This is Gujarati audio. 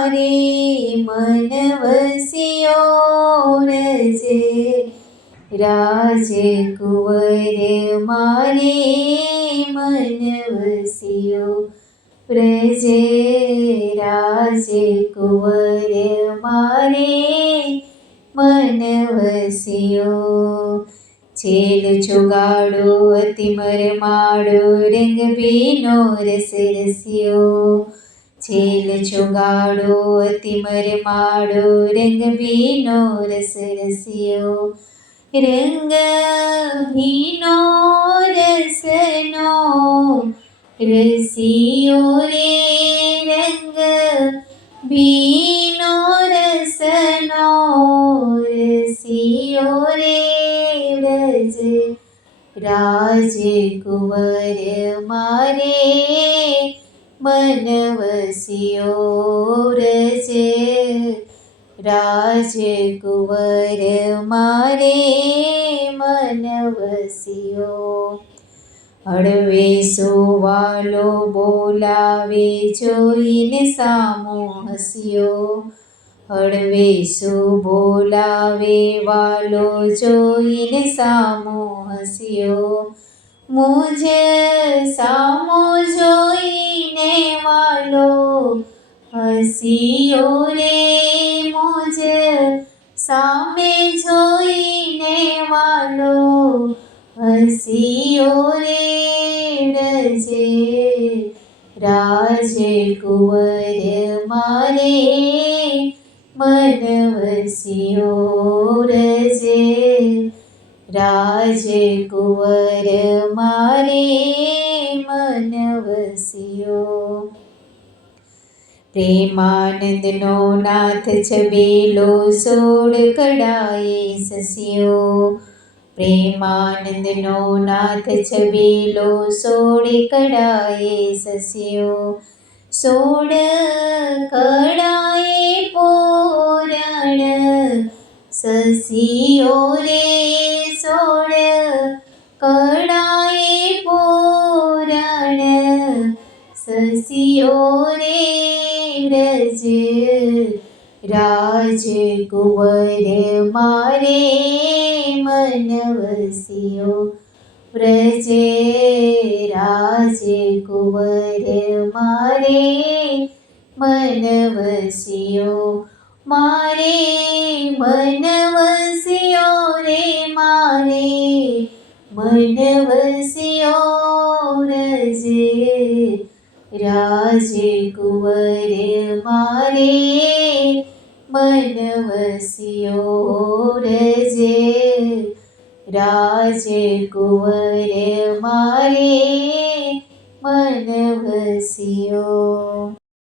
મારે મન વસ્યો રજે રાજકુંવર મારે મન વસ્યો પ્રજે રાજકુંવર મારે મન વસ્યો છેલ છુગાડો અતિ મરમાડો રંગ ભીનો રસ રસ્યો છેલ છુગાડો અતિ મરમાડો રંગ ભીનો રસ રસ્યો રંગ ભીનો રસનો રસિયો રે રંગ ભીનો રસનો રસિયો રે રજ રાજકુંવર મારે મન વસ્યો રજ રાજકુંવર મારે મન વસ્યો હળવે સુવાલો બોલાવે જોઈને સામો હસ્યો હળવે બોલાવે વાલો જોઈને સામો હસ્યો મુજ સામો જોઈને વાલો હસ્યો રે મુજ સામે જોઈને વાલો હસ્યો રે રજે રાજકુંવર મારે મન વસ્યો રજે રાજકુંવર મારે મન વસ્યો પ્રેમાનંદનો નાથ છબેલો સોળ કડાએ સસ્યો પ્રેમાનંદનો નાથ છબેલો સોળ કડાએ સસ્યો સોળ કડાએ પૂરણ સસ્યો રે સોળ કડાએ પૂરણ સસ્યો રે રજ રાજકુંવર મારે મન વસ્યો વ્રજે રાજકુંવર મારે મન વસ્યો મારે મન વસ્યો રે મારે મન વસ્યો રજે રાજકુંવર મારે મન વસ્યો રજે રાજકુંવર મારે મન વસ્યો।